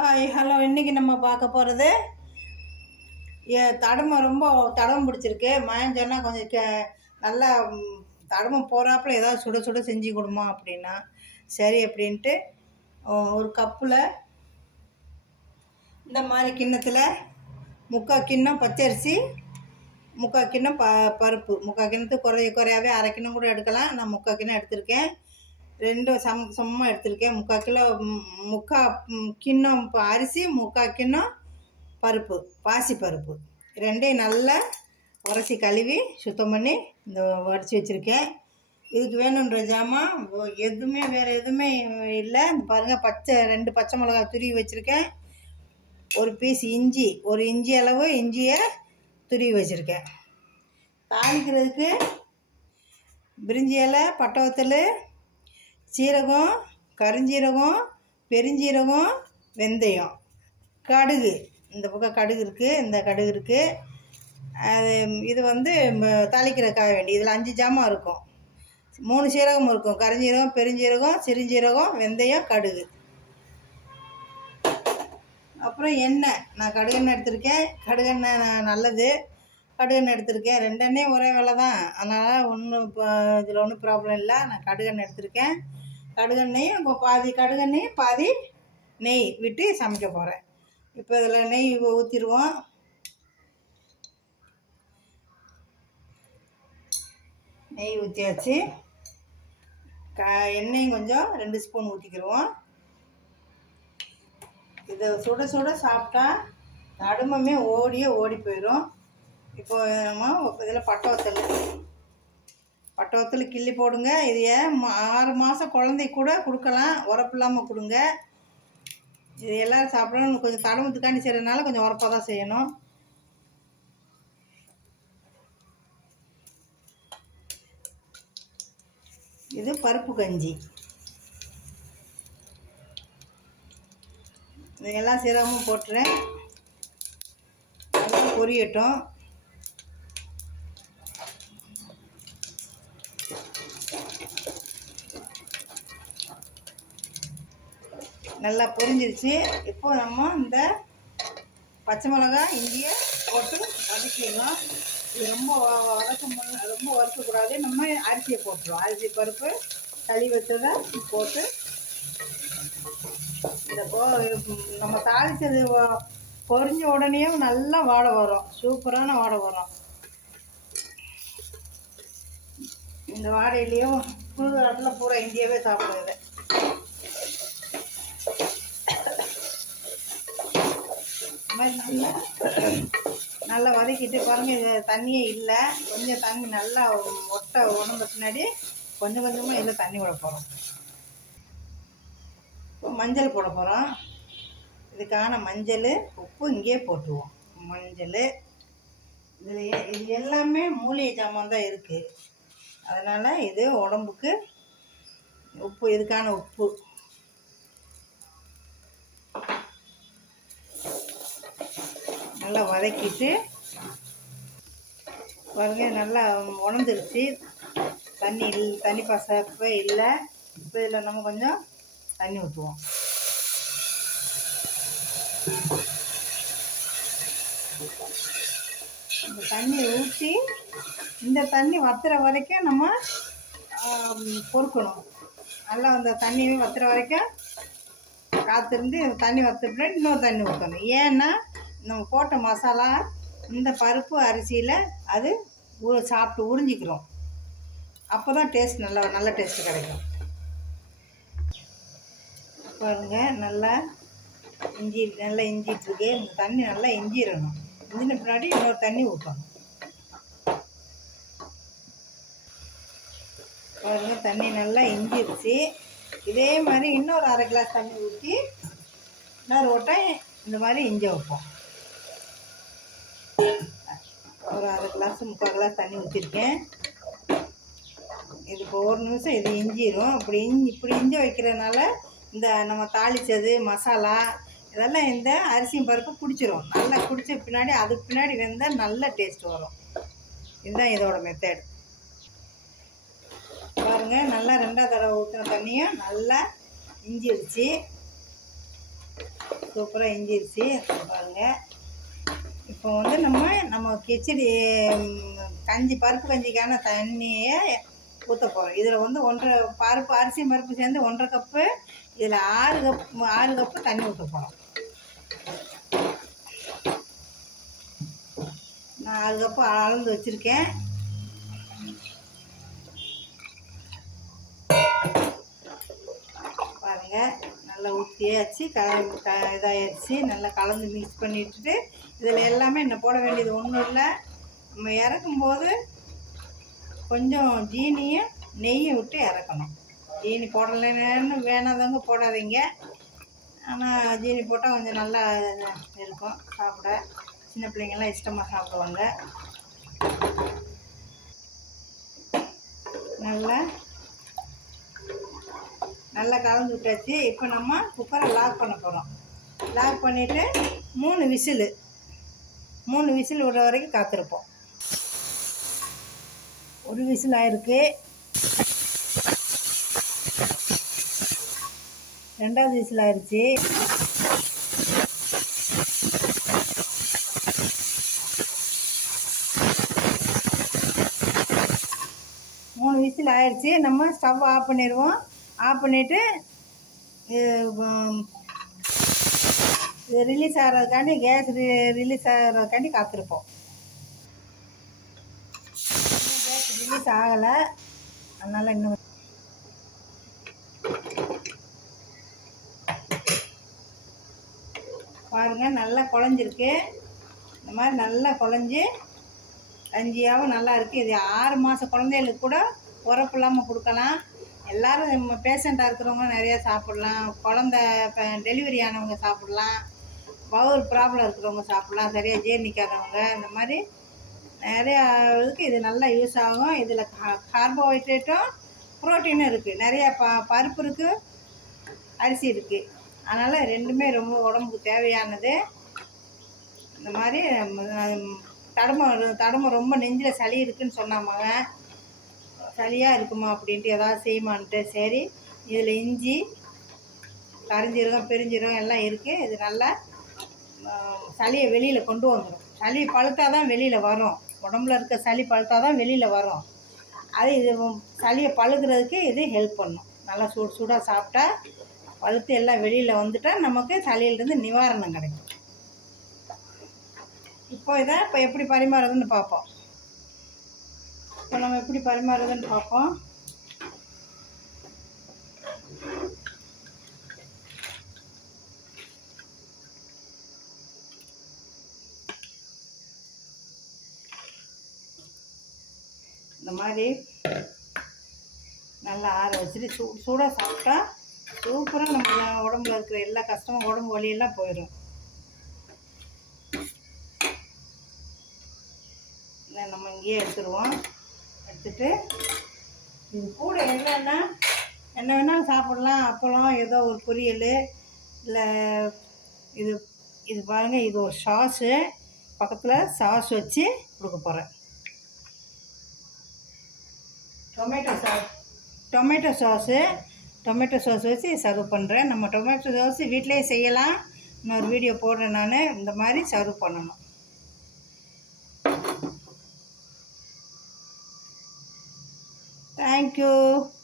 Hi hello இன்றைக்கி நம்ம பார்க்க போகிறது தடமை ரொம்ப தடம்பு பிடிச்சிருக்கு. மயம் சொன்னால் கொஞ்சம் கே நல்லா தடமை போகிறாப்புல ஏதாவது சுட சுட செஞ்சு கொடுமா அப்படின்னா. சரி அப்படின்ட்டு ஒரு கப்பில் இந்த மாதிரி கிண்ணத்தில் முக்கால் கிண்ணம் பச்சரிசி முக்கால் கிண்ணம் ப பருப்பு. முக்கால் கிண்ணத்துக்கு குறைய குறையாவே அரை கிண்ணம் கூட எடுக்கலாம். நான் முக்கால் கிண்ணம் எடுத்திருக்கேன். ரெண்டும் சம சமமாக எடுத்திருக்கேன். முக்கால் கிலோ முக்கா முக்கால் கிண்ணம் அரிசி முக்கால் கிண்ணம் பருப்பு பாசி பருப்பு ரெண்டையும் நல்லா உரைச்சி கழுவி சுத்தம் பண்ணி இந்த உடச்சி வச்சுருக்கேன். இதுக்கு வேணுன்ற ஜாமான் எதுவுமே வேறு எதுவுமே இல்லை. இந்த பாருங்கள் பச்சை ரெண்டு பச்சை மிளகா துருவி வச்சுருக்கேன். ஒரு பீஸ் இஞ்சி ஒரு இஞ்சி அளவு இஞ்சியை துருவி வச்சுருக்கேன். தாளிக்கிறதுக்கு பிரிஞ்சி இலை பட்டவத்தல் சீரகம் கருஞ்சீரகம் பெருஞ்சீரகம் வெந்தயம். கடுகு. இந்த பக்கம் கடுகு இருக்குது இந்த கடுகு இருக்குது அது இது வந்து தாளிக்கிற காய வேண்டி. இதில் அஞ்சு ஜாமான் இருக்கும். மூணு சீரகம் இருக்கும். கருஞ்சீரகம் பெருஞ்சீரகம் சிறுஞ்சீரகம் வெந்தயம் கடுகு. அப்புறம் எண்ணெய். நான் கடுகெண்ணெய் எடுத்திருக்கேன். கடுகெண்ணெய் நான் நல்லது. கடுகெண்ணெய் எடுத்திருக்கேன். ரெண்டெண்ணெயும் ஒரே விலை தான் அதனால் ஒன்றும் இப்போ இதில் ஒன்றும் ப்ராப்ளம் இல்லை. நான் கடுகெண்ணெய் எடுத்திருக்கேன். கடுகெண்ணெயும் இப்போ பாதி கடுகெண்ணெயும் பாதி நெய் விட்டு சமைக்க போகிறேன் இப்போ இதில் நெய் ஊற்றிடுவோம் நெய் ஊற்றியாச்சு க எண்ணெயும் கொஞ்சம் ரெண்டு ஸ்பூன் ஊற்றிக்கிடுவோம் இதை சுட சுட சாப்பிட்டா நடுமமே ஓடியே ஓடி போயிடும். இப்போ நம்ம இதில் பட்டை வத்தல் பட்டை கிள்ளி போடுங்க. இது ஏன் ஆறு மாதம் குழந்தை கூட கொடுக்கலாம். உரப்பு இல்லாமல் கொடுங்க. இது எல்லோரும் சாப்பிடணும். கொஞ்சம் தடமத்துக்காண்டி செய்கிறதுனால கொஞ்சம் உரப்பாக தான் செய்யணும். இது பருப்பு கஞ்சி. இதெல்லாம் சீரகமும் போட்டுறேன். பொரியட்டும். நல்லா பொரிஞ்சிருச்சு. இப்போ நம்ம இந்த பச்சை மிளகாய் இஞ்சியை போட்டு வதக்கிடலாம் இது ரொம்ப வ- வதக்க ரொம்ப வறுக்கக்கூடாது. நம்ம அரிசியை போட்டுருவோம். அரிசி பருப்பு களி வச்சதை போட்டு இந்த போ நம்ம தாளித்தது பொரிஞ்ச உடனேயும் நல்லா வாடை வரும். சூப்பரான வாடை வரும். இந்த வாடையிலையும் புழுதலாட்டில் பூரா இந்தியாவே சாப்பிடுது மாதிரி நல்லா நல்லா வதக்கிட்டு பாருங்க தண்ணியே இல்லை. கொஞ்சம் தண்ணி நல்லா ஒட்டை உணர்ந்த பின்னாடி கொஞ்சம் கொஞ்சமாக இதில் தண்ணி விட போகிறோம் இப்போ மஞ்சள் போட போகிறோம் இதுக்கான மஞ்சள் உப்பு இங்கேயே போட்டுருவோம். மஞ்சள் இதில் இது எல்லாமே மூலிகை ஜாமான் தான் இருக்குது அதனால் இது உடம்புக்கு உப்பு இதுக்கான உப்பு. நல்லா வதக்கிட்டு பாருங்க நல்லா உணர்ந்துருச்சு. தண்ணி இல் தண்ணி பசப்பே இல்லை. இப்போ இதில் நம்ம கொஞ்சம் தண்ணி ஊற்றுவோம் இந்த தண்ணி ஊற்றி இந்த தண்ணி வத்துற வரைக்கும் நம்ம பொறுக்கணும். நல்லா அந்த தண்ணியை வத்துற வரைக்கும் காத்திருந்து தண்ணி வத்துட்டு இன்னொரு தண்ணி ஊற்றணும் ஏன்னா நம்ம போட்ட மசாலா இந்த பருப்பு அரிசியில் அது சாப்பிட்டு உறிஞ்சிக்கிறோம். அப்போ தான் டேஸ்ட் நல்லா நல்ல டேஸ்ட்டு கிடைக்கும். பாருங்க நல்லா இஞ்சி நல்லா இஞ்சிட்டுருக்கு. இந்த தண்ணி நல்லா இஞ்சிடணும் இஞ்சின பின்னாடி இன்னொரு தண்ணி ஊற்றணும் பாருங்க தண்ணி நல்லா இஞ்சிருச்சு. இதே மாதிரி இன்னொரு அரை கிளாஸ் தண்ணி ஊற்றி இன்னொரு ஓட்டை இந்த மாதிரி இஞ்சி வைப்போம். ஒரு அரை கிளாஸ் முக்கால் கிளாஸ் தண்ணி ஊற்றிருக்கேன் இது இப்போ ஒரு நிமிஷம் இது இஞ்சிடும் இப்படி இஞ்சி இப்படி இஞ்சி வைக்கிறதுனால இந்த நம்ம தாளித்தது மசாலா இதெல்லாம் இந்த அரிசியும் பருப்பு பிடிச்சிரும் நல்லா பிடிச்ச பின்னாடி அதுக்கு பின்னாடி வெந்தால் நல்ல டேஸ்ட் வரும். இதுதான் இதோட மெத்தட் பாருங்கள் நல்லா ரெண்டாவது தடவை ஊற்றின தண்ணியும் நல்லா இஞ்சிருச்சு. சூப்பராக இஞ்சிருச்சு. பாருங்கள் இப்போ வந்து நம்ம நம்ம கிச்சடி கஞ்சி பருப்பு கஞ்சிக்கான தண்ணியை ஊற்ற போகிறோம் இதில் வந்து ஒன்றரை பருப்பு அரிசி பருப்பு சேர்ந்து ஒன்றரை கப்பு இதில் ஆறு கப் ஆறு கப்பு தண்ணி ஊற்ற போகிறோம் நான் ஆறு கப்பு அளந்து வச்சுருக்கேன். நல்லா ஊற்றியாச்சு க க இதாகிடுச்சு நல்லா கலந்து மிக்ஸ் பண்ணி விட்டுட்டு இதில் எல்லாமே என்ன போட வேண்டியது ஒன்றும் இல்லை. நம்ம இறக்கும்போது கொஞ்சம் ஜீனியும் நெய்யும் விட்டு இறக்கணும். ஜீனி போடலைன்னு வேணாதவங்க போடாதீங்க. ஆனால் ஜீனி போட்டால் கொஞ்சம் நல்லா இருக்கும் சாப்பிட. சின்ன பிள்ளைங்கள்லாம் இஷ்டமாக சாப்பிடுவாங்க. நல்லா நல்லா கலந்து விட்டாச்சு. இப்போ நம்ம குக்கரை லாக் பண்ண போகிறோம் லாக் பண்ணிவிட்டு மூணு விசிலு. மூணு விசில் விடுற வரைக்கும் காத்திருப்போம். ஒரு விசில் ஆயிருக்கு. ரெண்டாவது விசில் ஆயிடுச்சு மூணு விசில் ஆயிடுச்சு நம்ம ஸ்டவ் ஆஃப் பண்ணிடுவோம். ஆஃப் பண்ணிவிட்டு இது ரிலீஸ் ஆகிறதுக்காண்டி கேஸ் ரிலீஸ் ஆகிறதுக்காண்டி காத்திருப்போம். கேஸ் ரிலீஸ் ஆகலை. அதனால் இன்னும் பாருங்கள் நல்லா குழஞ்சிருக்கு. இந்த மாதிரி நல்லா குழஞ்சி கஞ்சியாகவும் நல்லா இருக்குது இது ஆறு மாத குழந்தைகளுக்கு கூட உரப்பு இல்லாமல் கொடுக்கலாம். எல்லோரும் பேஷண்ட்டாக இருக்கிறவங்க நிறையா சாப்பிட்லாம். குழந்த இப்போ டெலிவரி ஆனவங்க சாப்பிட்லாம். பவுல் ப்ராப்ளம் இருக்கிறவங்க சாப்பிட்லாம். சரியாக ஜீர்ணிக்காதவங்க. இந்த மாதிரி நிறையா இதுக்கு இது நல்லா யூஸ் ஆகும். இதில் கார்போஹைட்ரேட்டும் ப்ரோட்டீனும் இருக்குது நிறையா ப பருப்பு இருக்குது அரிசி இருக்குது அதனால் ரெண்டுமே ரொம்ப உடம்புக்கு தேவையானது. இந்த மாதிரி தடமை தடமை ரொம்ப நெஞ்சில் சளி இருக்குன்னு சொன்னாமாங்க சளியாக இருக்குமா அப்படின்ட்டு ஏதாவது செய்யுமான்ட்டு. சரி இதில் இஞ்சி கரிஞ்சீரகம் பெருஞ்சீரகம் எல்லாம் இருக்குது இது நல்லா சளியை வெளியில் கொண்டு வந்துடும் சளி பழுத்தா தான் வெளியில் வரும். உடம்புல இருக்க சளி பழுத்தா தான் வெளியில் வரும். அது இது சளியை பழுகிறதுக்கு இது ஹெல்ப் பண்ணும். நல்லா சூடு சூடாக சாப்பிட்டா பழுத்து எல்லாம் வெளியில் வந்துட்டால் நமக்கு சளியிலேருந்து நிவாரணம் கிடைக்கும். இப்போ இதை இப்போ எப்படி பரிமாறுறதுன்னு பார்ப்போம். இப்போ நம்ம எப்படி பரிமாறுறதுன்னு பார்ப்போம். இந்த மாதிரி நல்லா ஆற வச்சுட்டு சூ சூடாக சாப்பிட்டா சூப்பராக நம்ம உடம்புல இருக்கிற எல்லா கஷ்டமும் உடம்பு வலியெல்லாம் போயிடும். நம்ம இங்கேயே எடுத்துருவோம். எடுத்துட்டு இது கூட என்னென்னா என்ன வேணாலும் சாப்பிட்லாம். அப்பளம் ஏதோ ஒரு பொரியல் இல்லை இது இது பாருங்கள் இது ஒரு சாஸு பக்கத்தில் சாஸ் வச்சு கொடுக்க போகிறேன் tomato sauce tomato sauce tomato sauce வச்சு சர்வ் பண்ணுறேன் நம்ம டொமேட்டோ சாஸ் வீட்டிலேயே செய்யலாம். இன்னொரு வீடியோ போடுறேன் நான். இந்த மாதிரி சர்வ் பண்ணணும். you.